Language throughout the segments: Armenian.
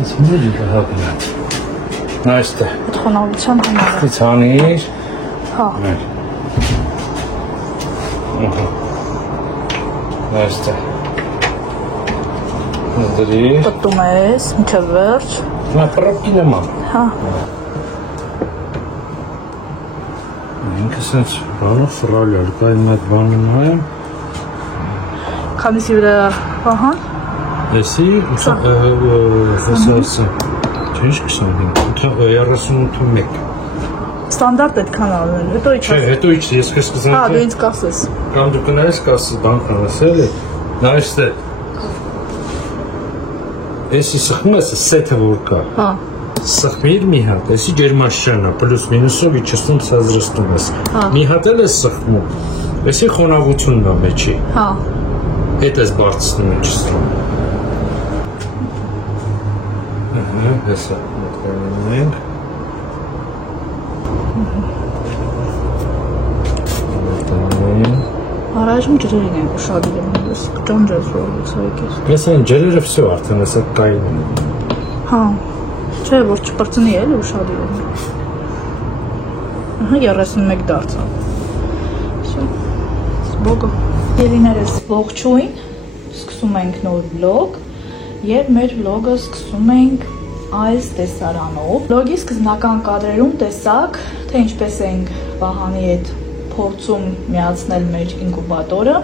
Սինցիները հապնած։ Այստեղ։ Այդ խոնավության համար։ Ցանիր։ Հա։ Այստեղ։ Դրի։ Պատում ես, մինչև վերջ։ Նա պրոպկի նման։ Հա։ Ինքը սենց բանը սրալ էր, կային այդ բանը նայեմ։ Քանիսի վրա Վահան։ Էսի, հոսասը, չէ՞իշ 25, Ստանդարտ այդքան ալնել, հետո իչ։ Չէ, հետո իչ, ես քեզ կզնեմ։ Հա, դու ինձ կասես։ Կամ դու կնայես կասես բանքան ասել է, նա այստեղ։ Էսի սխում ես, սեթը որ կա։ Հա։ Սխմիր մի հատ, էսի ջերմաշրջանա, պլյուս մինուսով իջստում ցազրստում ես։ Մի հատ էլ ես սխմում, էսի խոնավությունն է մեջի։ Հա։ Հետ ես բարձրացնում իջստում։ Հեսա, մտկանում ենք։ Առայժմ ջրերին ենք ուշադրում, ես կճանջես որից եկես։ Ես այն ջրերը վсё արդեն հեսա կային են։ Հա, չէ, որ չպրծնի էլ ուշադրում։ Ահա 31 դարձավ։ Վсё, սբոգը։ Ելիներս ողջույն, սկսում ենք նոր վլոգ և մեր վլոգը սկսում ենք այս տեսարանով։ Վլոգի սկզբնական կադրերում տեսակ, թե ինչպես ենք Վահանի հետ փորձում միացնել մեր ինկուբատորը։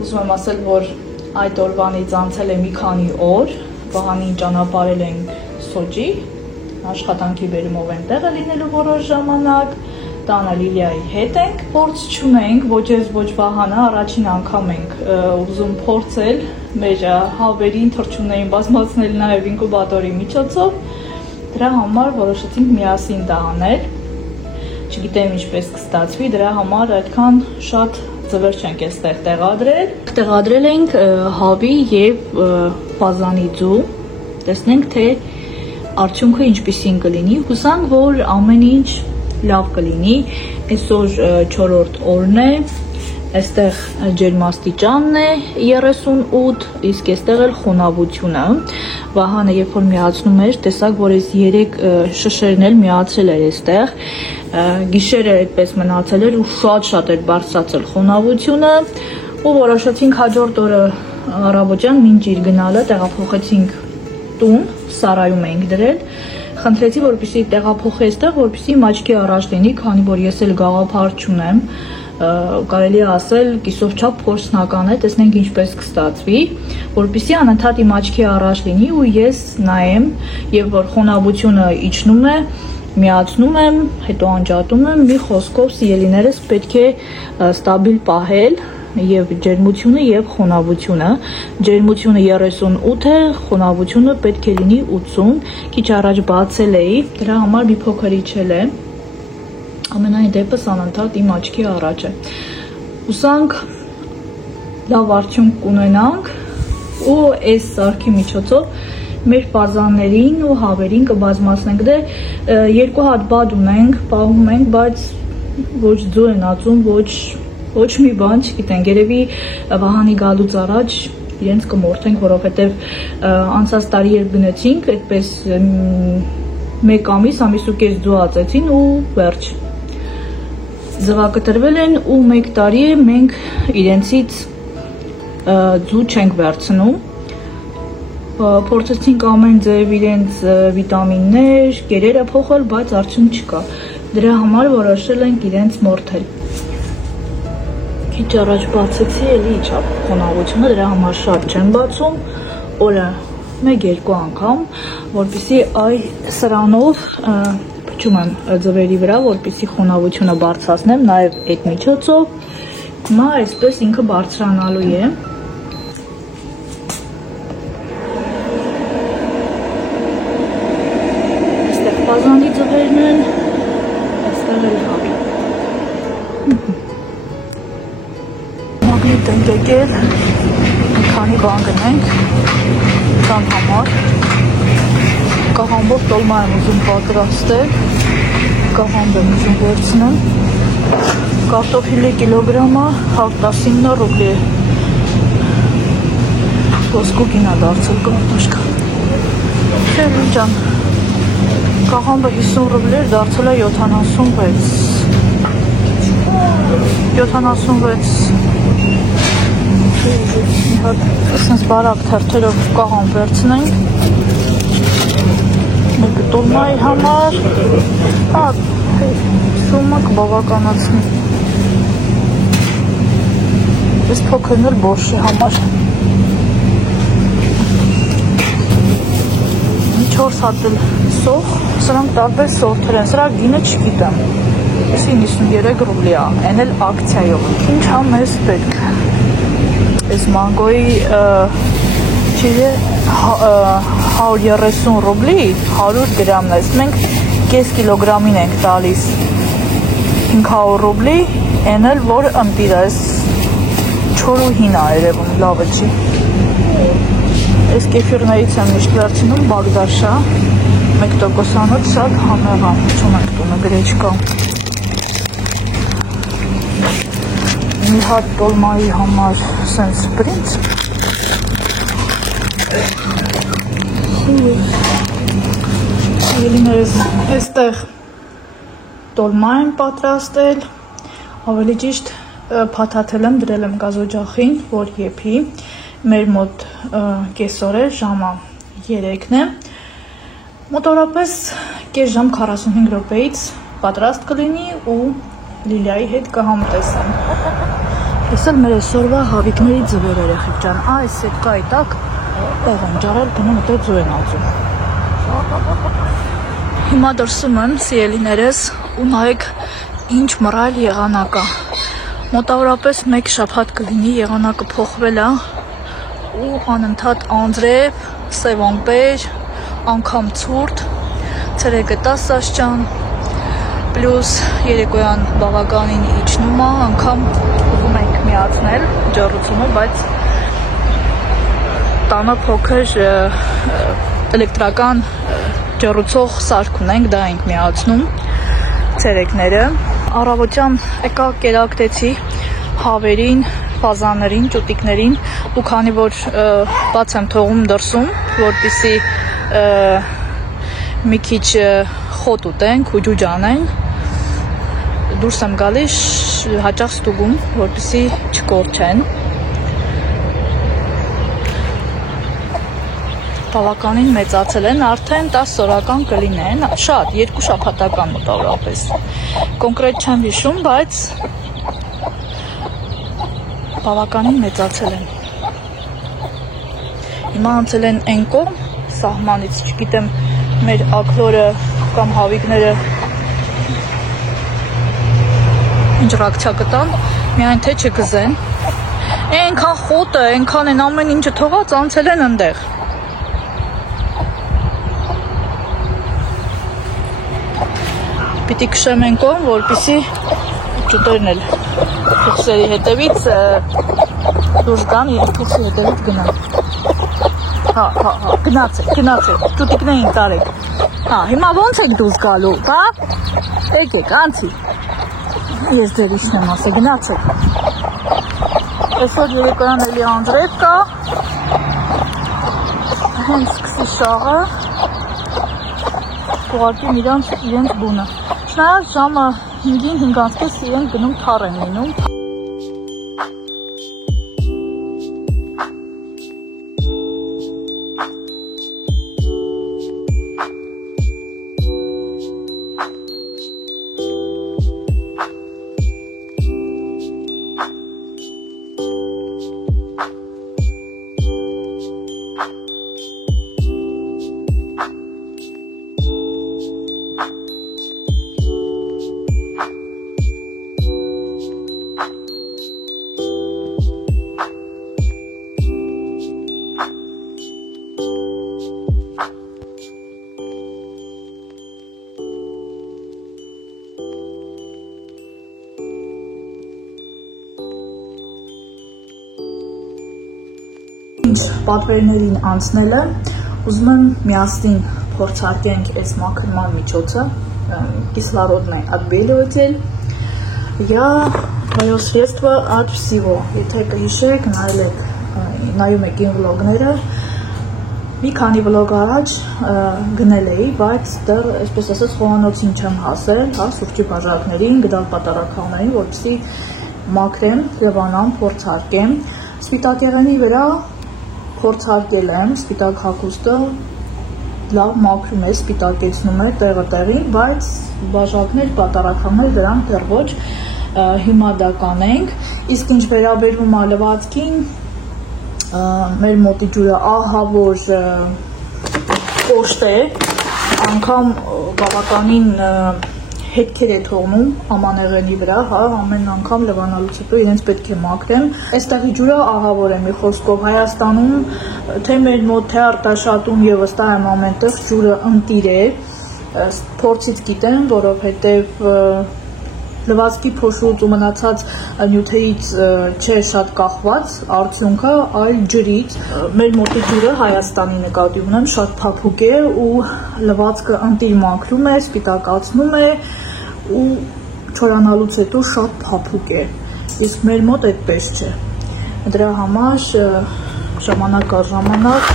Ուզում եմ ասել, որ այդ օրվանից անցել է մի քանի օր, Վահանին ճանապարհել ենք Սոջի, աշխատանքի բերումով այնտեղ է լինելու որոշ ժամանակ, տանը Լիլիայի հետ ենք, փորձ չունենք, ոչ ես, ոչ Վահանը, առաջին անգամ ենք ուզում փորձել մեր հավերին, թռչուններին բազմացնել նաև ինկուբատորի միջոցով, դրա համար որոշեցինք միասին դա անել, չգիտեմ ինչպես կստացվի, դրա համար այդքան շատ ձվեր չենք այստեղ տեղադրել։ Տեղադրել ենք հավի և ֆազանի ձու, տեսնենք թե արդյունքը ինչպիսին կլինի, հուսանք, որ ամեն ինչ լավ կլինի, այսօր 4-րդ օրն է, այստեղ ջերմաստիճանն է 38, իսկ այստեղ էլ խոնավությունը, Վահանը երբ որ միացնում էր, տեսակ, որ այս 3 շշերն էլ միացել էր այստեղ, գիշերը այդպես մնացել էր ու շատ էր բարձրացել խոնավությունը ու որոշեցինք հաջորդ օրը առավոտյան մինչ իր գնալը տեղափոխեցինք տուն, Սարայում էինք դրել, խնդրեցի, որպեսզի տեղափոխի այստեղ, որպեսզի աչքի առաջ լինի, քանի որ ես էլ գաղափար չունեմ, կարելի է ասել կիսով չափ փորձնական է, տեսնենք ինչպես կստացվի, որպեսզի անընդհատ իմ աչքի առաջ լինի ու ես նայեմ եւ որ խոնավությունը իջնում է, միացնում եմ, հետո անջատում եմ, մի խոսքով սիրելիներս պետք է ստաբիլ պահել եւ ջերմությունը եւ խոնավությունը, ջերմությունը 38 է, խոնավությունը պետք է լինի 80, քիչ առաջ բացել էի, դրա համար մի փոքր իջել է, ամենայն դեպս անընդհատ իմ աչքի առաջ է, հուսանք լավ արդյունք կունենանք ու այս սարքի միջոցով մեր պարզաններին ու հավերին կբազմացնենք, դե 2 հատ բադ ունենք, պահում ենք, բայց ոչ ձու են ածում, ոչ մի բան չգիտենք, երևի Վահանի գալուց առաջ իրենց կմորթենք, որովհետև անցած տարի երբ գնեցինք, այդպես 1 ամիս ու կես ձու ածեցին ու վերջ։ Ձվակտրվել են ու 1 տարի է մենք իրենցից ձու չենք վերցնում, փորձեցինք ամեն ձև իրենց վիտամիններ, կերերը փոխել, բայց արդյունք չկա, դրա համար որոշել ենք իրենց մորթել։ Քիչ առաջ բացեցի, էլի իջավ խոնավությունը, դրա համար շատ չեմ բացում, օրը 1-2 անգամ, որպեսզի սրանով փչում եմ ձվերի վրա, որպեսզի խոնավությունը բարձրացնեմ, նաև այդ միջոցով, հիմա այսպես ինքը բարձրանալու է։ Այստեղ ֆազանի ձվերն են, այստեղ էլ հավի։ Մագնիտ ենք եկել, քանի բան գնենք, կան համար, կաղամբով տոլմա եմ ուզում պատրաստել, կաղամբ եմ ուզում վերցնեմ, կարտոֆիլի կիլոգրամը 19 ռուբլի է, ոսկու գինա դարձել կարտոշկա, Ջան, կաղամբը 50 ռուբլի էր, դարձել է 76 մի հատ ասենց բարակ թերթերով կաղամ վերցնենք մեկը տոլմայի համար սումը կբավականացնի ես փոքրն էլ բորշի համար 4 հատ էլ սող, սրանք տարբեր սորթեր են, սրա գինը չգիտեմ, 93 ռուբլի է, են էլ ակցիայով, ինչ հա մեզ պետք, ես մանգոյի 130 ռուբլի, 100 գրամն ես, մենք կես կիլոգրամին ենք տալիս, 500 ռուբլի, են էլ որ ըմպիր ես, չորու հին է երևում, լավը չի, Ես կեֆիրներից եմ միշտ վերցնում բագդաշա, 1%-անոց շատ համեղա, չունենք տունը գրեչկա։ Մի հատ տոլմայի համար սենց սպրինց։ Ելիներս այստեղ տոլմա եմ պատրաստել, ավելի ճիշտ փաթաթել եմ, դրել եմ գազօջախին, որ եփի։ Մեր մոտ կեսօր է, ժամը 3-ն է, մոտորապես կես ժամ 45 րոպեից պատրաստ կլինի ու Լիլիայի հետ կհամտեսեմ։ Ես էլ մեր այսօրվա հավիկների ձվեր երեխեք ջան, այս սետկայի տակ տեղ են ջարել, գնում ուտե ձու են ածում։ Հիմա դրսում եմ սիրելիներս ու նայեք ինչ մռայլ եղանակ է։ Մոտավորապես 1 շաբաթ կլինի եղանակը փոխվել է ու անընդհատ անձրև, սև ամպեր, անգամ ցուրտ, ցերեկը 10 աստիճան, պլյուս երեկոյան բավականին իջնում է, անգամ ուզում ենք միացնել ջեռուցումը, բայց տանը փոքր էլեկտրական ջեռուցող սարք ունենք, դա ենք միացնում ցերեկները։ Առավոտյան եկա կերակտեցի հավերին, ֆազաներին, ճուտիկներին ու քանի որ բաց եմ թողում դրսում, որպեսզի մի քիչ խոտ ուտենք ու ջուջը անենք, դուրս եմ գալիս հաճախ ստուգում, որպեսզի չկորչեն։ Բավականին մեծացել են, արդեն 10 օրական կլինեն, շատ, 2 շաբաթական մոտավորապես։ Կոնկրետ չեմ հիշում, բայց բավականին մեծացել են։ Հիմա անցել են այն կողմ սահմանից, չգիտեմ, մեր ակլորը կամ հավիկները ինչ ռակցիա կտան, միայն թե չգզեն։ Այնքան խոտը, այնքան են ամեն ինչը թողած անցել են ընդեղ։ Պիտի քշեմ այն կողմ, որպեսզի ճուտերն էլ փուքսերի հետևից դուրս գան, երբ փուքսի հետևից գնան։ Հա, գնացեք, ճուտիկներին տարեք։ Հա, հիմա ոնց եք դուրս գալու, հա? Եկեք, անցի։ Ես ձեր իշն եմ ասել, գնացեք։ Այսօր երեկոյան էլի անձրև կա։ Հենց սկսի շաղը։ Ուղղակի իրենց բունը։ Չնայած ժամը 5-ին 5:30 իրենք գնում թառ են լինում։ Պատվերներին անցնելը, ուզում եմ միասին փորձարկենք այս մաքրման միջոցը, կիսլարոդն отбеливатель, я твое средство от всего, եթե կհիշեք, նայում եք իմ վլոգները, Մի քանի վլոգ առաջ գնել էի, բայց դեռ այսպես ասած խոհանոցին չեմ հասել, հա, սուրճի բաժակներին, գդալ պատարակալներին, որպեսզի մաքրեմ, լվանամ, փորձարկեմ։ Սպիտակեղենի վրա փորձարկել եմ, սպիտակ հագուստը լավ մաքրում է, սպիտակեցնում է տեղը տեղին, բայց բաժակներ, պատարակալներ դրանք դեռ ոչ, հիմա դա կանենք, իսկ ինչ վերաբերում է լվացքին, մեր մոտի ջուրը ահա որ կոշտ է, անգամ բավականին հետքեր է թողնում ամանեղենի վրա, հա, ամեն անգամ լվանալուց հետո իրենց պետք է մաքրեմ։ Այստեղի ջուրը ահա որ է մի խոսքով Հայաստանում, թե մեր մոտ, թե Արտաշատում եւ վստահ եմ ամենտեղ ջուրը ընտիր է, փորձից գիտեմ, որովհետեւ լվացքի փոշուց ու մնացած նյութերից չէ շատ կախված արդյունքը, այլ ջրից։ Մեր մոտի ջուրը Հայաստանի նկատի ունեմ շատ փափուկ է ու լվացքը ընտիր մաքրում է, սպիտակացնում է ու չորանալուց հետո շատ փափուկ է։ Իսկ մեր մոտ այդպես չէ։ Դրա համար ժամանակ առ ժամանակ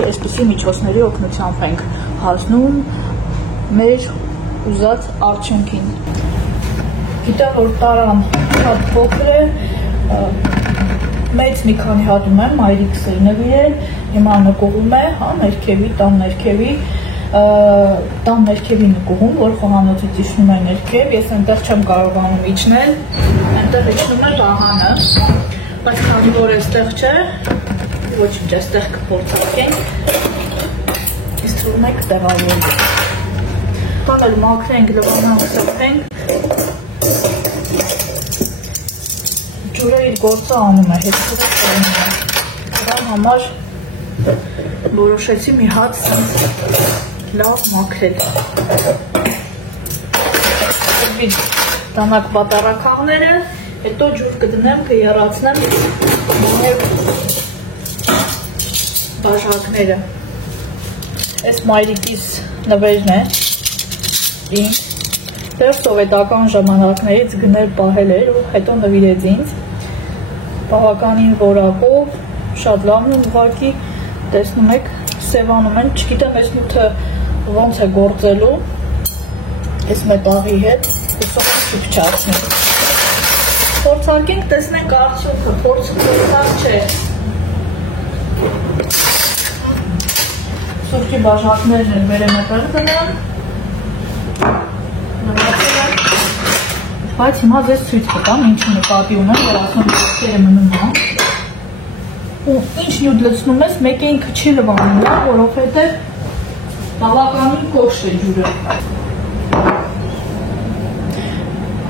այսպիսի միջոցների օգնությամբ ենք հասնում մեր ուզած արդյունքին։ Գիտեմ, որ տարան շատ փոքր է, մեծ մի քանի հատ ունեմ, մայրիկս էր նվիրել, հիմա նկուղում է, հա, ներքևի, տան ներքևի նկուղում, որ խոհանոցից իջնում է ներքև, ես այնտեղ չեմ կարողանում իջնել, այնտեղ իջնում է վահանը, բայց քանի որ այստեղ չէ, ոչինչ, այստեղ կփորձարկենք, իսկ թվում է կտեղավորվի։ Հանել մաքրենք, լվանանք, սրբենք, ջուրը իր գործը անում է, հետքերը չանում է, դրա համար որոշեցի մի հատ լավ մաքրել։ Տանակ պատարակալները, հետո ջուր կդնեմ, կեռացնեմ նաև բաժակները։ Այս մայրիկիս նվերն է, ինձ, դեռ սովետական ժամանակներից գնել պահել էր ու հետո նվիրեց ինձ, բավականին որակով, շատ լավն ու ուղղակի տեսնում եք սևանում են, չգիտեմ այս նյութը ոնց է գործելու, այս մետաղի հետ, հուսով եմ չփչացնի։ Փորձարկենք, տեսնենք արդյունքը, փորձարկ չէ։ Սուրճի բաժակներն են վերեմետեղ դնեմ, բայց հիմա ձեզ ցույց կտամ, ինչ նկատի ունեմ, որ ասում դեպքերը մնում է։ Ու ինչ նյութ լցնում ես, մեկ ինքը չի լվանում, որովհետև բավականին կոշտ է ջուրը։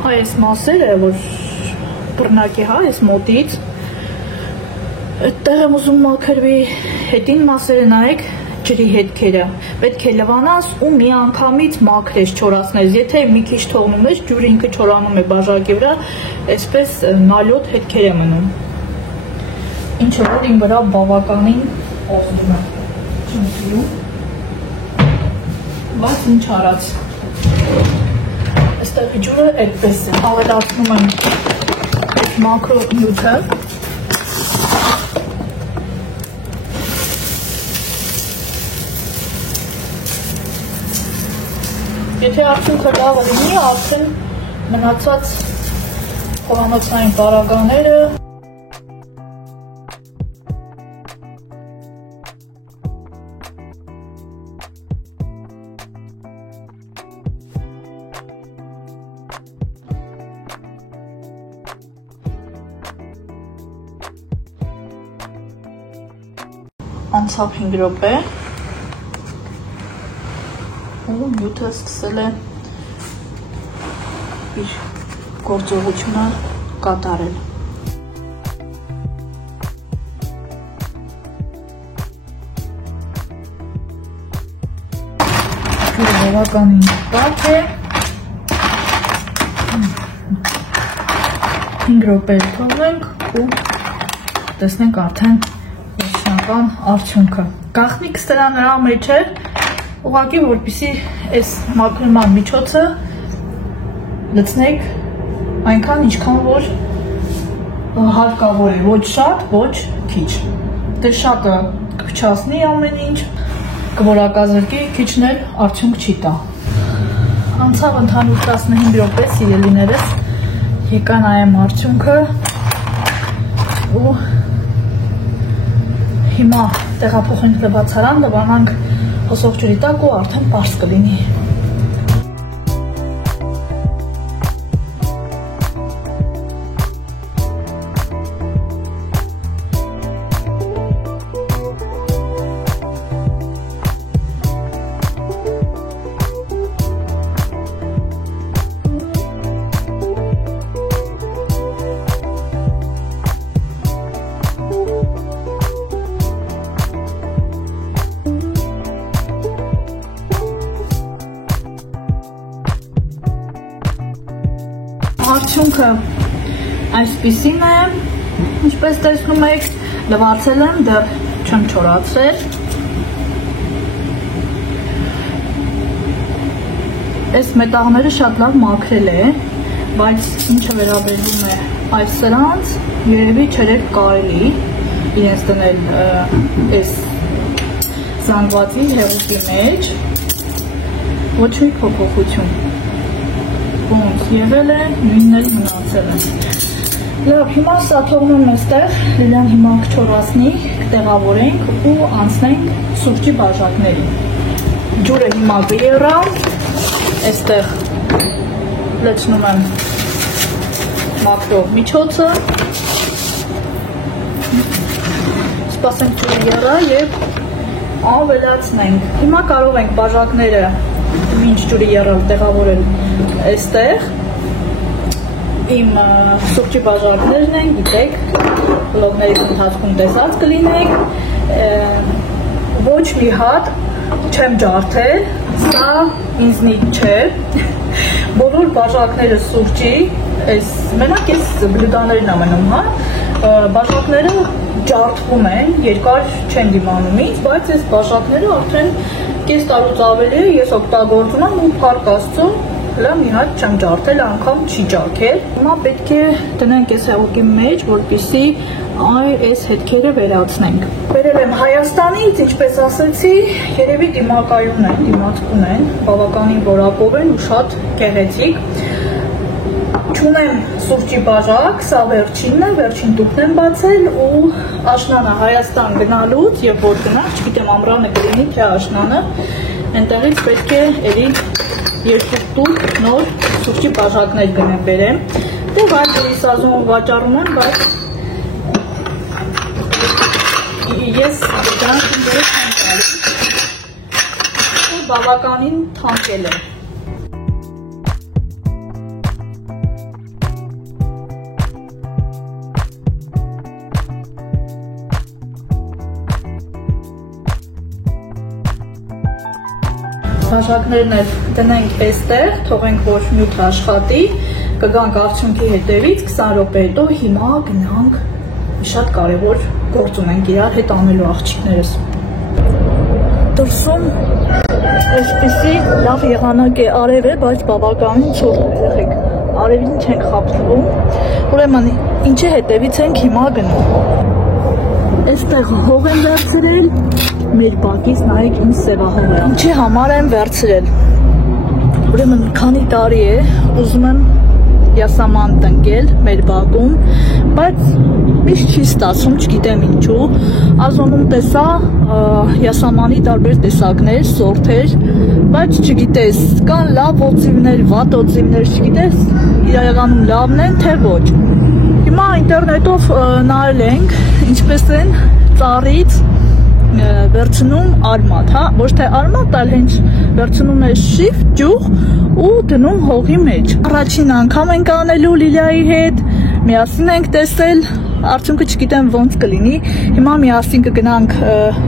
Հայ այս մասերը, որ բռնակի, հա, այս մոտից, այդտեղ եմ ուզում մաքրվի, հետին մասերը նայեք, ջրի հետքերը, պետք է լվանաս ու մի անգամից մաքրես, չորացնես, եթե մի քիչ թողնում ես, ջուրը ինքը չորանում է բաժակի վրա, այսպես նալյոտ հետքեր է մնում, ինչը որ իմ վրա բավականին օգնում է, չեմ սիրում, բայց ինչ արած, այստեղի ջուրը այդպես է, ավելացնում եմ այս մաքրող նյութը, Եթե արդյունքը լավը լինի, արդեն մնացած խոհանոցային պարագաները անցավ 5 րոպե ու նյութը սկսել է իր գործողությունը կատարել։ Ջուրը բավականին կարճ է, 5 րոպե թողնենք ու տեսնենք արդեն վերջնական արդյունքը։ Գաղտնիքս նրա մեջ է, ուղղակի որպեսզի այս մաքրման միջոցը լցնեք այնքան ինչքան որ հարկավոր է, ոչ շատ, ոչ քիչ։ դե շատը կփչացնի ամեն ինչ, կորակազրկի, քիչն էլ արդյունք չի տա։ Անցավ ընդհանուր 15 րոպե, սիրելիներս, եկա նայեմ արդյունքը ու հիմա տեղափոխենք լվացարան, լվանանք հոսող ջրի տակ ու արդեն պարզ կլինի։ Արդյունքը այսպիսին է, ինչպես տեսնում եք, լվացել եմ, դեռ չեմ չորացրել։ Այս մետաղները շատ լավ մաքրել է, բայց ինչը վերաբերվում է այս սրանց, երևի չերեք կարելի իրենց դնել այս զանգվածի հեղուկի մեջ, ոչ մի փոփոխություն։ Ոնց եղել է, նույնն էլ մնացել է։ Լավ, հիմա սա թողնում այստեղ, Լիլիան հիմա կչորացնի, կտեղավորենք ու անցնենք սուրճի բաժակներին։ Ջուրը հիմա կերա, այստեղ լցնում եմ մաքրող միջոցը, սպասենք ջուրը եռա և ավելացնենք։ Հիմա կարող ենք բաժակները մինչ ջուրը եռալ տեղավորել այստեղ, իմ սուրճի բաժակներն են, գիտեք, վլոգների ընթացքում տեսած կլինեք, ոչ մի հատ չեմ ջարդել, սա ինձնից չէ, բոլոր բաժակները սուրճի, մենակ այս բլյուդաներն ամենում, բաժակները ջարդվում են, երկար չեն դիմանում ինձ, բայց այս բաժակները արդեն կես տարուց ավելի է, ես օգտագործում եմ ու փառք Աստծո, հլա մի հատ չեմ ջարդել, անգամ չի ջարդել։ Հիմա պետք է դնենք այս հեղուկի մեջ, որպեսզի այս հետքերը վերացնենք։ Բերել եմ Հայաստանից, ինչպես ասեցի, երևի դիմակայուն են, դիմացկուն են, բավականին որակով են ու շատ գեղեցիկ։ Չունեմ սուրճի բաժակ, սա վերջինն է, վերջին տուփն եմ բացել ու աշնանը Հայաստան գնալուց եւ որ գնաք, չգիտեմ ամռանը կլինի թե աշնանը, այնտեղից պետք է էլի 2 տուփ նոր սուրճի բաժակներ գնեմ բերեմ։ Դե վայր լիսազոն վաճառում եմ, բայց ես դրանք դերս եմ տալիս ու բավականին թանկել է։ Բաժակներն էլ դնենք այստեղ, թողենք որ նյութը աշխատի, կգանք արդյունքի հետևից 20 րոպե հետո հիմա գնանք շատ կարևոր գործ ունենք իրար հետ անելու աղջիկներս։ Դրսում այսպիսի լավ եղանակ է արև է, բայց բավականին ցուրտ է, եղեք, արևին չենք խաբվում, ուրեմն ինչի հետևից ենք հիմա գնում։ Այստեղ հող եմ վերցրել, մեր բակից նայեք ինչ սևահող է, ինչի համար եմ վերցրել, ուրեմն քանի տարի է, ուզում եմ յասաման տնկել մեր բակում, բայց միշտ չի ստացվում, չգիտեմ ինչու, Ազոնում տեսա յասամանի տարբեր տեսակներ, սորթեր, բայց չգիտես, կան լավ օծիվներ, վատ օծիվներ, չգիտես, իրականում լավն են, թե ոչ։ Հիմա ինտերնետով նայել ենք, ինչպես են ծառից վերցնում արմատ, ոչ թե արմատ, այլ հենց վերցնում է շիֆ, ջուղ ու դնում հողի մեջ։ Առաջին անգամ ենք անելու Լիլիայի հետ, միասին ենք տեսել, արդյունքը չգիտեմ ոնց կլինի, հիմա միասին կգնանք,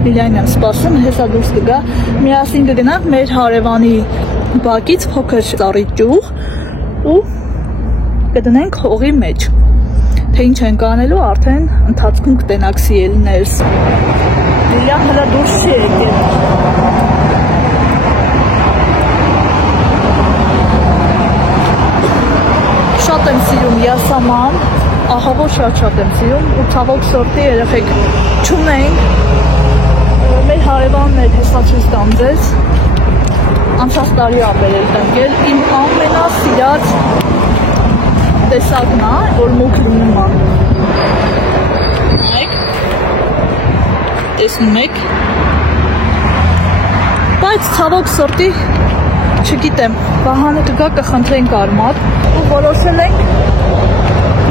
Լիլիային եմ սպասում, հեսա դուրս կգա, միասին կգնանք մեր հարևանի բակից փոքր ծառի ջուղ ու կդնենք հողի մեջ։ Թե ինչ ենք անելու, արդեն ընթացքում կտենաք սիրելիներս։ Լիլիան հələ դուրս չի եկել։ Շատ եմ սիրում յասաման, ահավոր շատ եմ սիրում ու ցավոք սորտի երեխեք չունենք մեր հարևանն էր հեսացույց տամ ձեզ անցած տարի ապերել տնկել իմ ամենասիրած տեսակն է որ մուկ լինում է տեսնում եք բայց ցավոք սորտի չգիտեմ Վահանը կգա կխնդրենք Արմատ ու որոշել ենք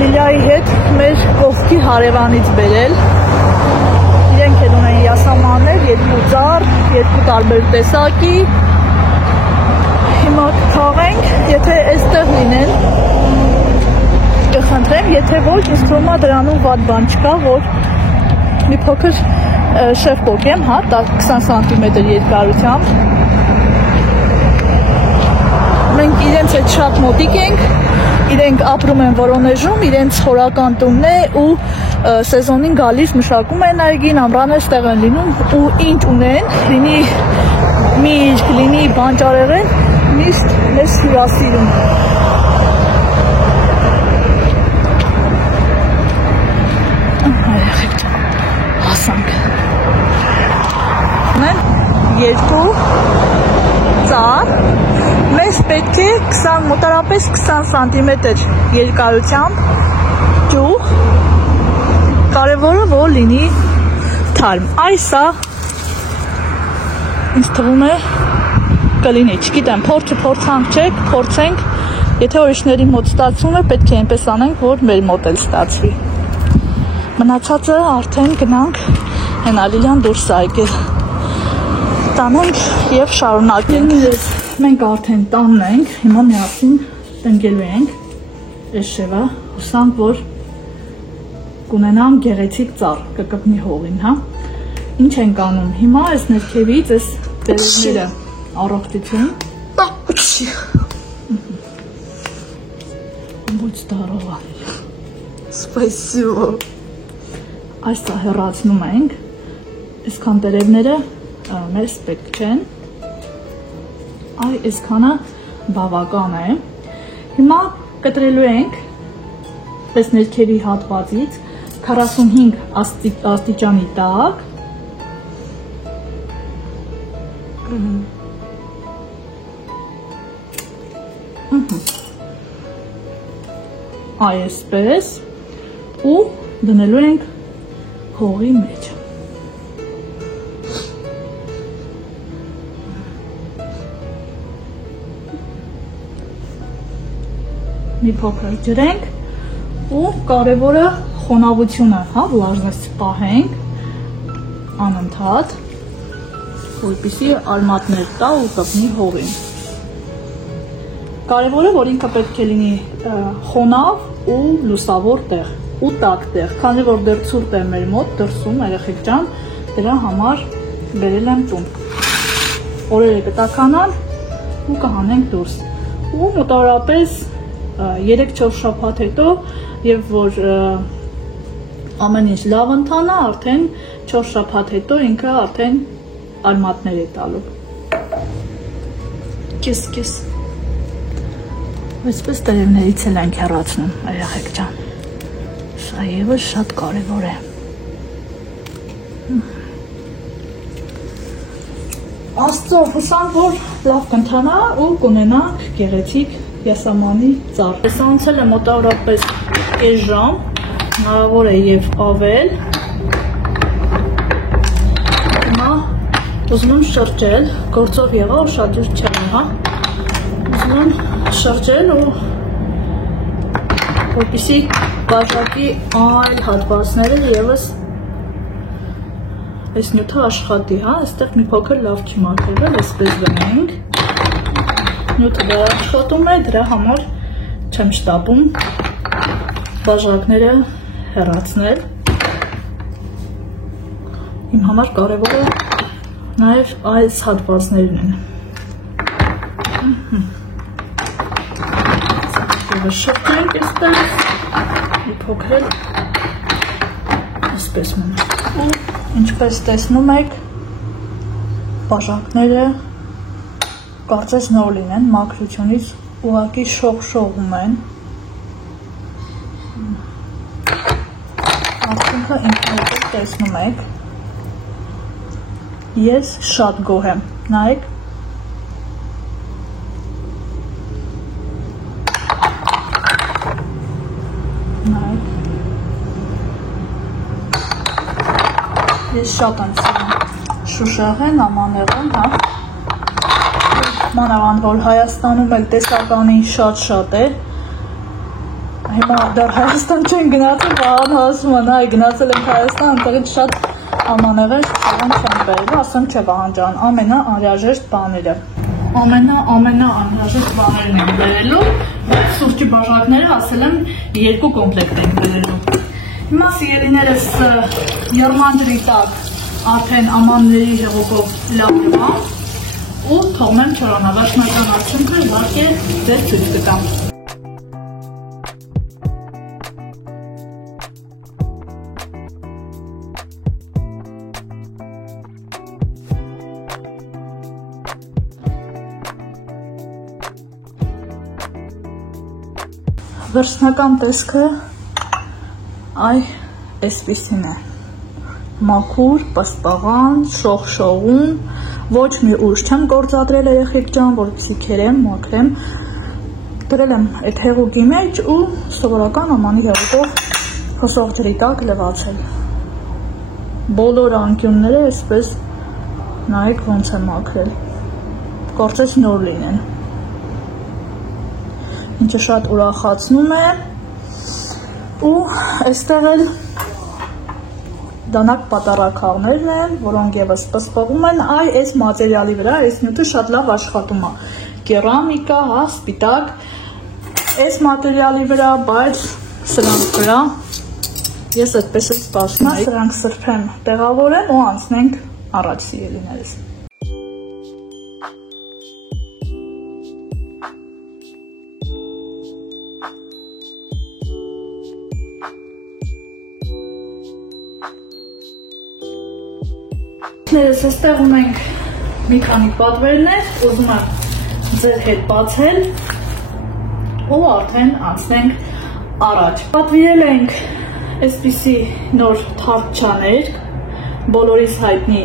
Լիլիայի հետ մեր կողքի հարևանից բերել իրենք էլ ունեն յասամաններ, 2 ծառ, 2 տարբեր տեսակի հիմա կթաղենք, եթե այստեղ լինեն կխնդրեմ, եթե ոչ, ինձ թվում է դրանում վատ բան չկա, որ մի փոքր շեֆ կոկեմ, հա, 20 սանտիմետր երկարությամբ մենք իրենց հետ շատ մոտիկ ենք իրենք ապրում են Որոնեժում, իրենց խորական տունն է ու սեզոնին գալիս մշակում են այգին, ամռանը ստեղ են լինում ու ինչ ունեն, լինի միրգ, լինի բանջարեղեն, միշտ մեզ հյուրասիրում։ Հասանք։ Ունեն 2 ծառ Մեզ պետք է մոտարապես 20 սանտիմետր երկարությամբ ճյուղ, կարևորը որ լինի թարմ։ Այսա ինձ թվում է կլինի, չգիտեմ, փորձանք չէ, փորձենք, եթե ուրիշների մոտ ստացվում է, պետք է այնպես անենք, որ մեր մոտ էլ ստացվի։ Մնացածը արդեն գնանք հենա Լիլիան դուրս է եկել։ Տանենք եւ շարունակենք։ Մենք արդեն տանն ենք, հիմա միասին տնկելու ենք այս շևը, հուսանք, որ կունենամ գեղեցիկ ծառ, կկպնի հողին, հա։ Ինչ ենք անում, հիմա այս ներքևից, այս տերևները առողջություն։ Будь здорова։ Спасибо։ Այստեղ հեռացնում ենք, այսքան տերևները մեզ պետք չեն։ Այ այսքանը բավական է։ Հիմա կտրելու ենք այս ներքևի հատվածից 45 աստիճանի տակ այսպես ու դնելու ենք հողի մեջ։ Մի փոքր ջրենք ու կարևորը խոնավությունը, հա, влажность պահենք անընդհատ, որպեսզի արմատներ տա ու կպնի հողին։ Կարևորը, որ ինքը պետք է լինի խոնավ ու լուսավոր տեղ, ու տաք տեղ, քանի որ դեռ ցուրտ է մեր մոտ դրսում, երեխեք ջան, դրա համար բերել եմ տուն։ Օրերը կտականան ու կհանենք դուրս։ Ու մոտավորապես 3-4 շաբաթ հետո եւ որ ամեն ինչ լավ ընթանա, արդեն 4 շաբաթ հետո ինքը արդեն արմատներ է տալու։ Կես։ Այսպես տերևներից էլ ենք հեռացնում, երեխեք ջան։ Սա ևս շատ կարևոր է։ Աստծո, հուսանք, որ լավ կընթանա ու կունենանք գեղեցիկ յասամանի ծառ։ Ես անցել է մոտավորապես կես ժամ, հնարավոր է եւ ավել։ Հիմա ուզում եմ շրջել, գործով եղա ու շատ ջուր չեմ, հա։ Ուզում եմ շրջել ու որպեսզի բաժակի այլ հատվածները եւս այս նյութը աշխատի, հա, այստեղ մի փոքր լավ չի մաքրվել, այսպես դնենք։ Նյութը աշխատում է, դրա համար չեմ շտապում բաժակները հեռացնել։ Իմ համար կարևորը նաև այս հատվածներն են։ Եվ շրջենք այստեղ, մի փոքր այսպես մնում։ Ու ինչպես տեսնում եք, բաժակները կարծես նոր լինեն, մաքրությունից ուղղակի շողշողում են։ Արդյունքը ինքնուրույն տեսնում եք։ Ես շատ գոհ եմ, նայեք։ Ես շատ եմ սիրում Շուշեղեն, Ամանեղեն, հա։ Մանավանդ, որ Հայաստանում էլ տեսականին շատ է։ Հիմա դեռ Հայաստան չեն գնացել, բաղան ասում են, այ գնացել ենք Հայաստան, այնտեղից շատ Ամանեղեն, Շուշեղեն չեն բերել, ասեմ չէ Վահան ջան, ամենաանհրաժեշտ բաները։ Ամենաանհրաժեշտ բաներն են բերելու, բայց սուրճի բաժակները ասել եմ 2 կոմպլեկտ են բերելու։ Հիմա սիրելիներս եռմանջրի տակ արդեն ամանների հեղուկով լավրվա ու թողնեմ չորանա, վերջնական արդյունքը իհարկե ձեզ ցույց կտամ։ Վերջնական տեսքը այսպիսին է, մաքուր, պսպաղան, շողշողուն, ոչ մի ուժ չեմ գործադրել երեխեք ջան, որպեսզի քերեմ, մաքրեմ, դրել եմ այդ հեղուկի մեջ ու սովորական ամանի հեղուկով հոսող ջրի տակ լվացել, բոլոր անկյունները այսպես նայեք ոնց եմ մաքրել, կարծես նոր լինեն, ինչը շատ ուրախացնում է ու այստեղ էլ դանակ պատառաքաղներն են, որոնք եւս պսպղում են, այս մատերիալի վրա, այս նյութը շատ լավ աշխատում է, կերամիկա, հա, սպիտակ, այս մատերիալի վրա, բայց սրանք վրա, ես այդպես էլ սպասում եմ, սրանք սրբեմ տեղավորեմ ու անցնենք առաջ սիրելիներս։ Այստեղ ունենք մի քանի պատվերներ, ուզում եմ ձեր հետ բացել ու արդեն անցնենք առաջ։ Պատվիրել ենք այսպիսի նոր թարթչաներ, բոլորիս հայտնի,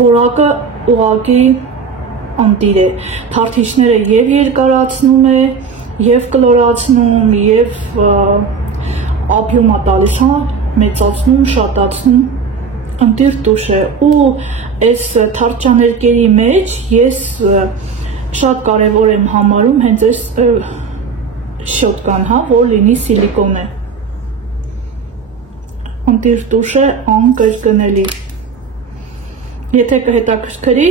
որակը ուղղակի անտիր է, թարթիչները և երկարացնում է, և կլորացնում, և աբյումա տալիս, հա, մեծացնում, շատացնում, ընտիր տուշ է ու այս թարթչաներկերի մեջ ես շատ կարևոր եմ համարում հենց այս շոտկան, հա, որ լինի սիլիկոնե, ընտիր տուշ է անկրկնելի, եթե կհետաքրքրի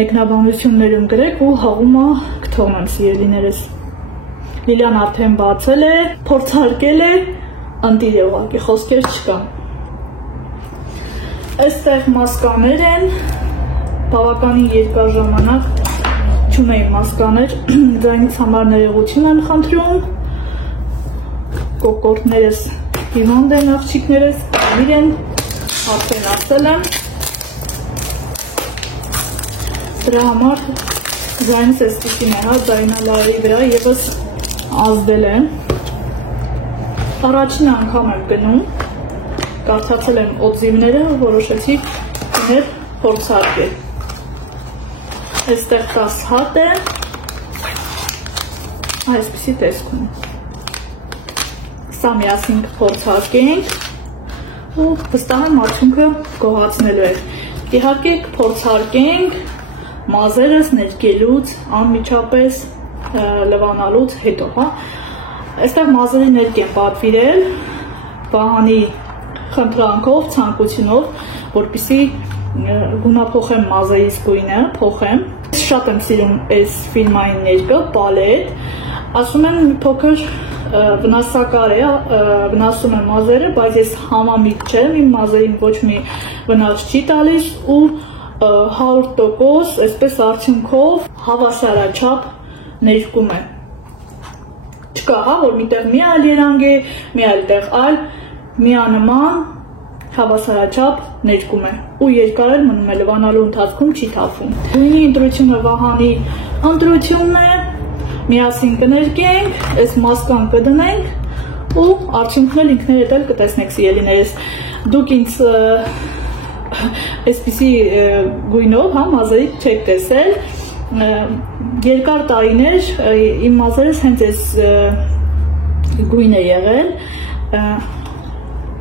մեկնաբանություններում գրեք ու հաղումը կթողնեմ սիրելիներս, Լիլիան արդեն բացել է, փորձարկել է, անտիր է ուղղակի, խոսքեր չկան։ Այստեղ մասկաներ են, բավականին երկար ժամանակ չունեի մասկաներ, դրանից համար ներողություն եմ խնդրում, կոկորդներս հիվանդ են, աղջիկներս, կարմիր են, արդեն ասել եմ, դրա համար ձայնս այսպիսին է, հա, ձայնալարի վրա եւս ազդել եմ, առաջին անգամ եմ գնում, կարդացել եմ օձիվները, որոշեցի գնել փորձարկել, այստեղ 10 հատ է, այսպիսի տեսքում, սա միասին կփորձարկենք ու վստահ եմ արդյունքը գոհացնելու է, իհարկե կփորձարկենք մազերս ներկելուց, անմիջապես լվանալուց հետո, հա, այստեղ մազերի ներք եմ պատվիրել Վահանի խնդրանքով, ցանկությունով, որպեսզի գունափոխեմ մազերիս գույնը, փոխեմ, շատ եմ սիրում այս ֆիրմային ներկը, պալետ, ասում են մի փոքր վնասակար է, վնասում է մազերը, բայց ես համամիտ չեմ, իմ մազերին ոչ մի վնաս չի տալիս ու 100% այսպես արդյունքով հավասարաչափ ներկում է, չկա, հա, որ միտեղ մի այլ երանգ է, մի այլ տեղ այլ, միանման հավասարաչափ ներկում է ու երկար էլ մնում է, լվանալու ընթացքում չի թափվում։ Գույնի ընտրությունը Վահանի ընտրությունն է, միասին կներկենք, այս մասկան կդնենք ու արդյունքն էլ ինքներդ էլ կտեսնեք սիրելիներս։ Դուք ինձ այսպիսի գույնով մազերից չեք տեսել, երկար տարիներ իմ մազերս հենց այս գույն է եղել,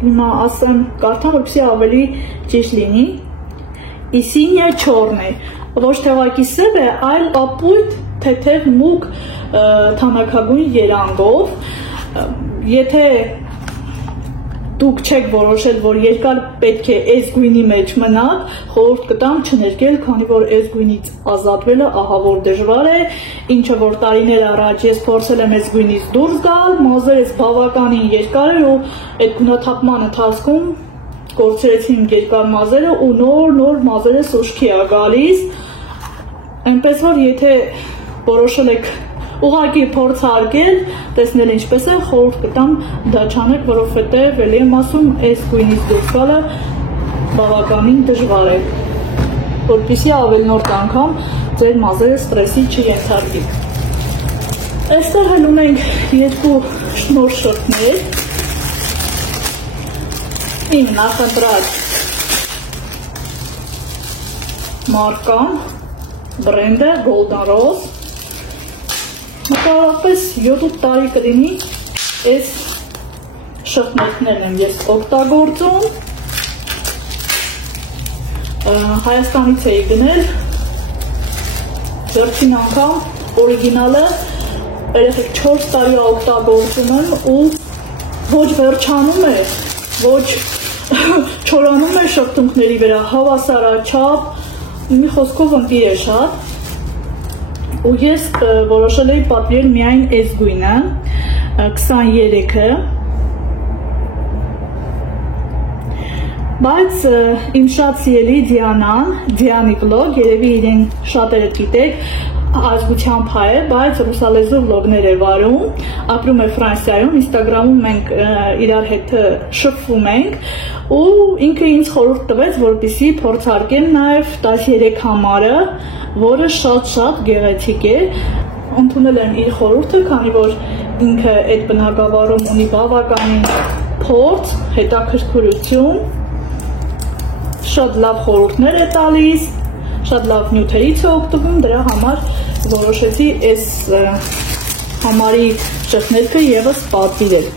հիմա ասեմ կարդամ, որպեսզի ավելի ճիշտ լինի, իսինյա չորն է, ոչ թե ուղղակի սև է, այլ ապույտ թեթև մուգ թանաքագույն երանգով, եթե դուք չեք որոշել, որ երկար պետք է այս գույնի մեջ մնաք, խորհուրդ կտամ չներկել, քանի որ այս գույնից ազատվելը ահա որ դժվար է, ինչը որ տարիներ առաջ ես փորձել եմ այս գույնից դուրս գալ, մազերս բավականին երկար էր ու այդ գունաթափման ընթացքում կորցրեցի իմ երկար մազերը ու նոր մազերս ուշքի է գալիս, այնպես որ եթե որոշել եք ուղղակի փորձարկել, տեսնել ինչպես է, խորհուրդ կտամ դա չանեք, որովհետև ելի եմ ասում, այս գույնից դուրս գալը բավականին դժվար է, որպեսզի ավելնորդ անգամ ձեր մազերը ստրեսի չենթարկի։ Այստեղ էլ ունենք երկու շնոր շրթներ, իմ նախընտրած մարկան, բրենդը Golden Rose, մոտավորապես 7-8 տարի կլինի այս շրթներն եմ ես օգտագործում, Հայաստանից էի գնել, վերջին անգամ օրիգինալը երեխեք 4 տարի օգտագործում եմ ու ոչ վերջանում է, ոչ չորանում է շրթունքների վրա, հավասարաչափ, մի խոսքով ընտիր է շատ, ու ես որոշել էի պատվիրել միայն այս գույնը, 23-ը, բայց իմ շատ սիրելի Դիանան, Դիանի վլոգ, երևի իրեն շատերը գիտեք, ազգությամբ հայ է, բայց ռուսալեզու վլոգներ է վարում, ապրում է Ֆրանսիայում, Ինստագրամում մենք իրար հետ շփվում ենք ու ինքը ինձ խորհուրդ տվեց, որպեսզի փորձարկեմ նաև 13 համարը, որը շատ գեղեցիկ է, ընդունել եմ իր խորհուրդը, քանի որ ինքը այդ բնակավարում ունի բավականին փորձ, հետաքրքրություն, շատ լավ խորհուրդներ է տալիս, շատ լավ նյութերից է օգտվում, դրա համար որոշեցի այս համարի շրթներքը ևս պատվիրել։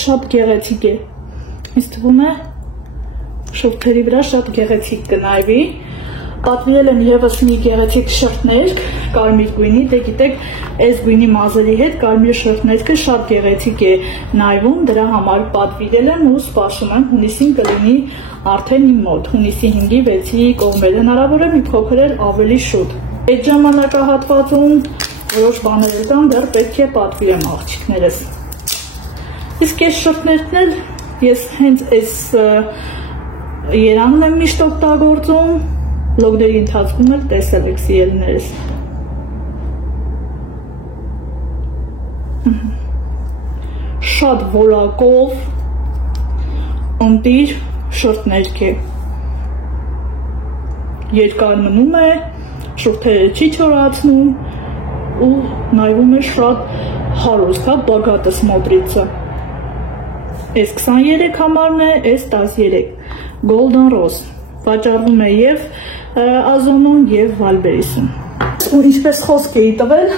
Շատ գեղեցիկ է, ինձ թվում է շուրթերի վրա շատ գեղեցիկ կնայվի, պատվիրել եմ ևս մի գեղեցիկ շրթներ կարմիր գույնի, դե գիտեք այս գույնի մազերի հետ կարմիր շրթներքը շատ գեղեցիկ է նայվում, դրա համար պատվիրել եմ ու սպասում եմ հունիսին կլինի արդեն իմ մոտ, հունիսի 5-ի 6-ի կողմեր, հնարավոր է մի փոքր էլ ավելի շուտ։ Այդ ժամանակահատվածում որոշ բաներ կան, դեռ պետք է պատվիրեմ աղջիկներս։ Իսկ այս շրթներն էլ ես հենց այս երանգն եմ միշտ օգտագործում, վլոգների ընթացքում էլ տեսել եք սիրելիներս։ Շատ որակով ընտիր շրթներք է։ Երկար մնում է, շուրթերը չի չորացնում ու նայվում է շատ հարուստ, բագատը սմոտրիցը։ Այս 23 համարն է, այս 13, Golden Rose, վաճառվում է և Ազոնում և Վալբերիսում։ Ու ինչպես խոսք էի տվել,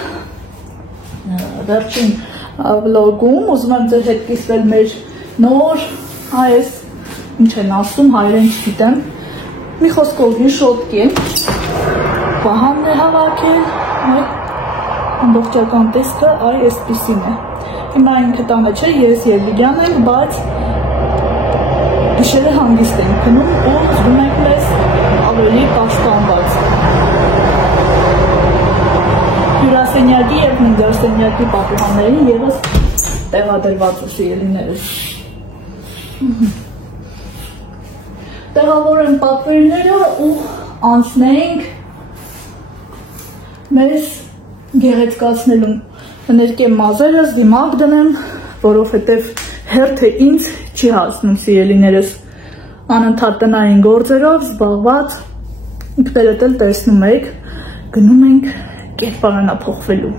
վերջին վլոգում, ուզում եմ ձեր հետ կիսվել մեր նոր, այս, ինչ են ասում, հայերեն չգիտեմ, մի խոսքով հիշոտք են, վահանն է հավաքել, ամբողջական տեսքը այսպիսին է։ Հիմա ինքը տանը չէ, ես և Լիլիան ենք, բայց գիշերը հանգիստ ենք քնում ու զգում ենք մեզ ավելի պաշտպանված։ Հյուրասենյակի և նիզարսենյակի պատուհաններին ևս տեղադրված է սիրելիներս։ Տեղավորեմ պատվերները ու անցնենք մեզ գեղեցկացնելուն։ Ներկեմ մազերս, դիմակ դնեմ, որովհետև հերթը ինձ չի հասնում սիրելիներս, անընդհատ տնային գործերով զբաղված, ինքներդ էլ տեսնում եք, գնում ենք կերպարանափոխվելու։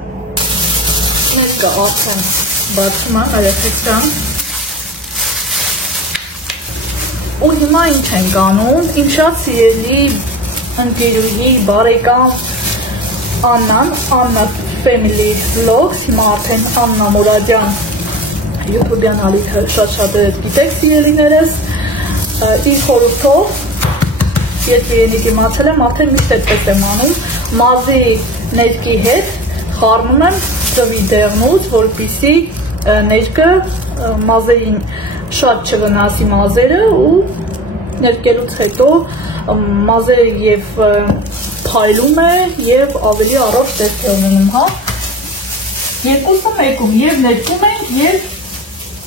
Ներկա արդեն բացում եմ երեխեքան։ Ու հիմա ինչ ենք անում, իմ շատ սիրելի ընկերուհի, բարեկամ Աննա Family Vlogs, հիմա արդեն Աննա Մուրադյան YouTube-յան ալիքը շատ գիտեք սիրելիներս, իր խորհրդով ես իրենից իմացել եմ, արդեն միշտ այդպես եմ անում, մազի ներկի հետ խառնում եմ ծվի դեղնուց, որպեսզի ներկը մազերին շատ չվնասի մազերը ու ներկելուց հետո մազերը և փայլում է և ավելի առողջ տեսք է ունենում, հա։ Երկուսը մեկում և ներկում ենք և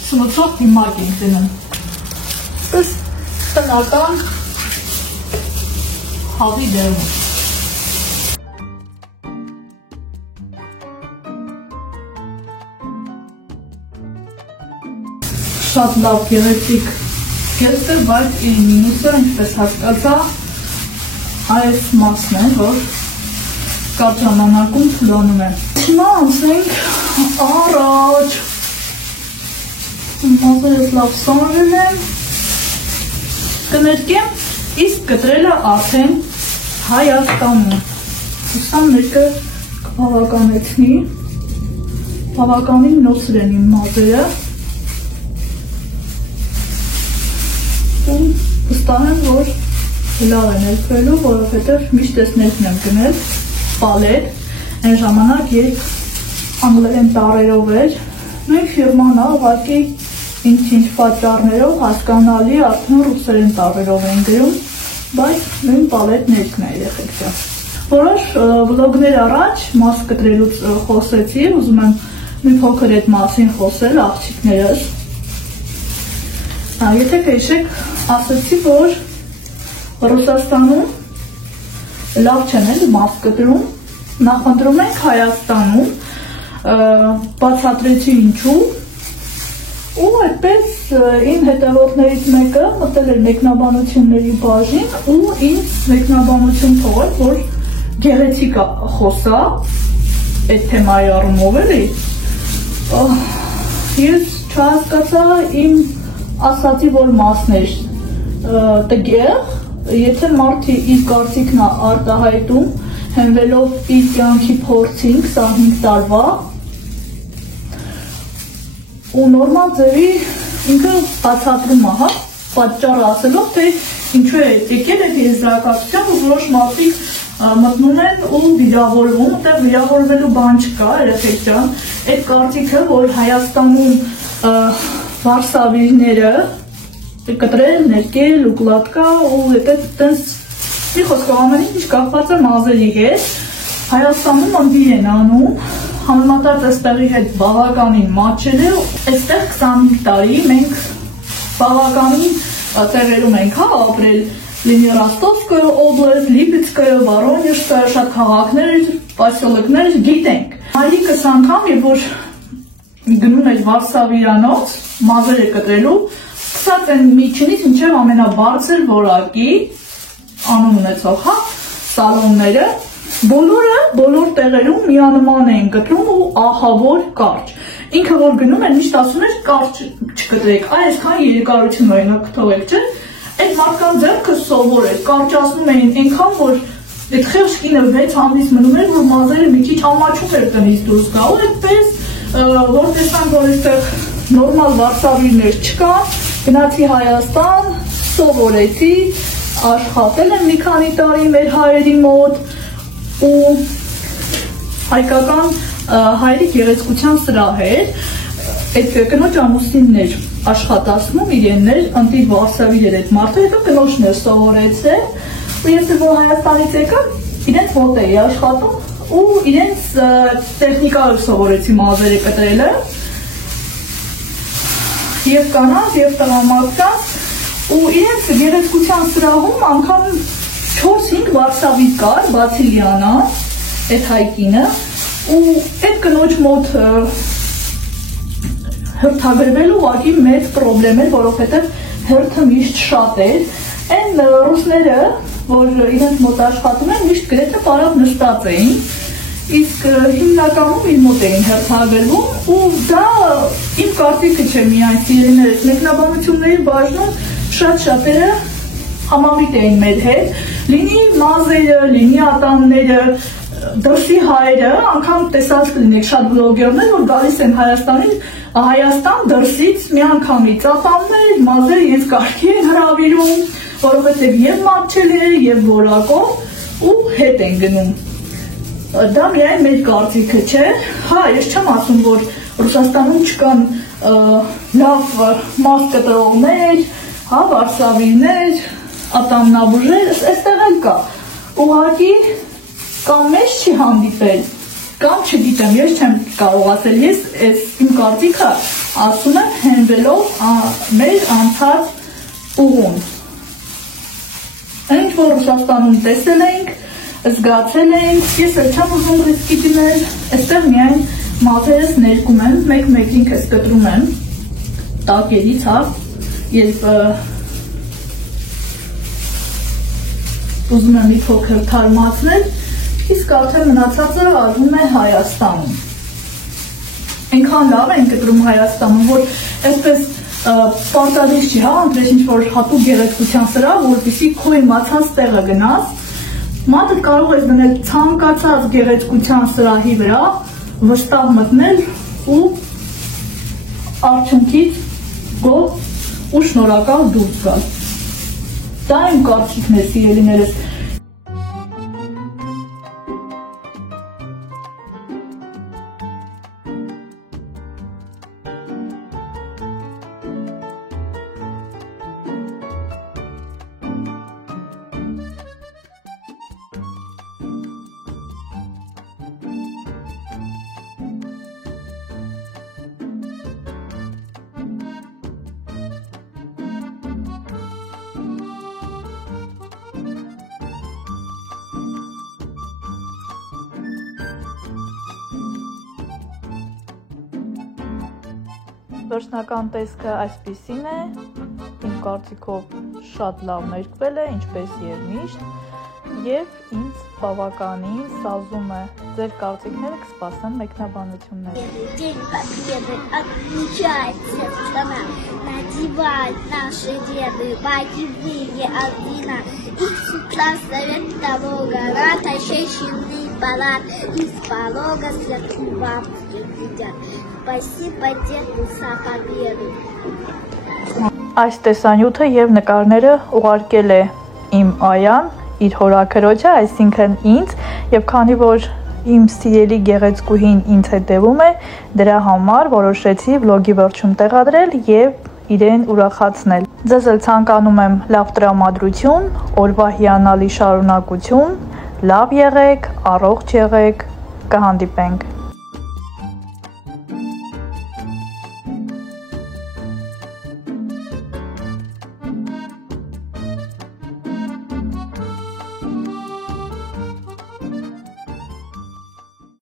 սնուցող դիմակ ենք դնում։ Ըստ տնական հավի դեղնուց։ Շատ լավ գեղեցիկ կեստ է, բայց իր մինուսը, ինչպես հասկացա, այս մասն է, որ կարճ ժամանակում թուլանում է։ Հիմա անցնենք առաջ։ Մազերս լավ սանրել եմ, կներկեմ, իսկ կտրելը արդեն Հայաստանում։ Ուսան ներկը կբավականեցնի, բավականին նոսր են իմ մազերը։ Վստահ եմ, որ լավ է ներկվելու, որովհետև միշտ ես ներկն եմ գնել պալետ, այն ժամանակ երբ անգլերեն տառերով էր, մենք ֆիրման ուղղակի ինչ-ինչ պատճառներով հասկանալի արդեն ռուսերեն տառերով են գրում, բայց նույն պալետ ներկն է երեխեքսա։ Որոշ վլոգներ առաջ մաս կտրելուց խոսեցի, ուզում եմ մի փոքր այդ մասին խոսել աղջիկներս։ Եթե կհիշեք, ասացի, որ Ռուսաստանում լավ չեն էլ մաս կտրում, նախընտրում ենք Հայաստանում, բացատրեցի ինչու, ու այդպես իմ հետևորդներից մեկը մտել էր մեկնաբանությունների բաժին ու ինձ մեկնաբանություն թողել, որ գեղեցիկ խոսա այդ թեմայի առումով էլի։ Ես չհասկացա իմ ասացի, որ մասն էր տգեղ, եթե մարդի իր կարծիքն է արտահայտում, հենվելով իր կյանքի փորձին 25 տարվա, ու նորմալ ձևի ինքը բացատրում է, հա, պատճառը ասելով, թե ինչու է եկել այդ եզրակացության ու որոշ մարդիկ մտնում են ու վիրավորվում, այդտեղ վիրավորվելու բան չկա, երեխեք ջան, այդ կարծիքը, որ Հայաստանում վարսավիրները կտրել, ներկել, ուկլատկա ու այդպես մի խոսքով ամեն ինչ կապված է մազերի հետ, Հայաստանում ընտիր են անում, համեմատած այստեղի հետ բավականին մատչել է, այստեղ 25 տարի մենք բավականին տեղերում ենք ապրել, լինի Ռոստովկա օբլաստ, Լիպեցկա, Վորոնեժկա, շատ քաղաքներ, պասյոլիկներ գիտենք։ Հայրիկս անգամ, երբ որ գնում էր վարսավիրանոց, մազերը կտրելու, սկսած են միջինից մինչև ամենաբարձր որակի անուն ունեցող, հա, սալոնները, բոլոր տեղերում միանման էին կտրում ու ահավոր կարճ։ Ինքը որ գնում էր միշտ ասում էր կարճ չկտրեք, այսքան երկարություն օրինակ թողեք, չէ՞։ Այդ մարդկանց ձեռքը սովոր էր, կարճացնում էին այնքան, որ այդ խեղճ կինը 6 ամիս մնում էր, որ մազերը մի քիչ ամաչում էր տնից դուրս գա, ու այդպես որ տեսանք, որ այստեղ նորմալ վարսավիրներ չկան, գնացի Հայաստան, սովորեցի, աշխատել եմ մի քանի տարի մեր հայերի մոտ ու հայկական հայերի գեղեցկության սրահ էր, այդ կնոջ ամուսինն էր աշխատացնում իրեններ, ընտիր վարսավիր էր այդ մարդը, հետո կնոջն էր սովորեցել ու ես որ Հայաստանից եկամ, իրենց մոտ էի աշխատում ու իրենց տեխնիկայով սովորեցի մազերը կտրելը և կանանց և տղամարդկանց ու իրենց գեղեցկության սրահում անգամ 4-5 վարսավիր կար, բացի Լիանա, այդ հայկինը ու այդ կնոջ մոտ հերթագրվելու ուղղակի մեծ պրոբլեմ էր, որովհետև հերթը միշտ շատ էր։ Այն ռուսները, որ իրենց մոտ աշխատում են, միշտ գրեթե պարապ նստած էին, իսկ հիմնականում իր մոտ էին հերթագրվում, ու դա իմ կարծիքը չէ միայն սիրելիներս, մեկնաբանությունների բաժնում շատ շատերը համավիտ էին մեր հետ, լինի մազերը, լինի ատամները, դրսի հայերը, անգամ տեսած կլինեք շատ բլոգերներ, որ գալիս են Հայաստան դրսից միանգամից ատամներ, մազերը իրենց կարգի են հրավիրում, որովհետև եւ մատչել է, եւ որակով ու հետ են գնում։ Դա միայն մեր կարծիքը չէ, հա, ես չեմ ասում, որ Ռուսաստանում չկան լավ մազ կտրողներ, հա, վարսավիրներ, ատամնաբուժեր, այստեղ էլ կա, ուղղակի կամ մեզ չի հանդիպել, կամ չգիտեմ, ես չեմ կարող ասել, ես իմ կարծիքը ասում եմ հենվելով մեր անցած ուղուն։ Ինչ որ Ռուսաստանում տեսել ենք, զգացել ենք, ես էլ չեմ ուզում ռիսկի դիմել, այստեղ միայն մազերս ներկում եմ, մեկ-մեկին քեզ կտրում եմ, տակերից, հա, երբ ուզում եմ մի փոքր թարմացնել, իսկ արդեն մնացածը արվում է Հայաստանում։ Այնքան լավ են կտրում Հայաստանում, որ այսպես պարտադիր չի, հա, ընտրես ինչ-որ հատուկ գեղեցկության սրահ, որպեսզի քո իմացած տեղը գնաս, մատդ կարող ես դնել ցանկացած գեղեցկության սրահի վրա, վստահ մտնել ու արդյունքից գոհ ու շնորհակալ դուրս գալ։ Դա իմ կարծիքն է, սիրելիներս։ Վերջնական տեսքը այսպիսին է, իմ կարծիքով շատ լավ ներկվել է, ինչպես եւ միշտ, եւ инձ բավականին սազում է։ Ձեր կարծիքները կսպասեմ մեկնաբանությունները։ День Победы отмечается страна, надевают наши деды боевые ордена, их с утра совет того гора, тащащий парад, из порога сверху вам глядят. Спасибо деду за победу. Այս տեսանյութը եւ նկարները ուղարկել է իմ Այան իր հորաքրոջը, այսինքն ինձ, եւ քանի որ իմ սիրելի գեղեցկուհին ինձ հետևում է, դրա համար որոշեցի վլոգի վերջում տեղադրել եւ իրեն ուրախացնել։ Ձեզ էլ ցանկանում եմ լավ տրամադրություն, օրվա հիանալի շարունակություն, լավ եղեք, առողջ եղեք, կհանդիպենք։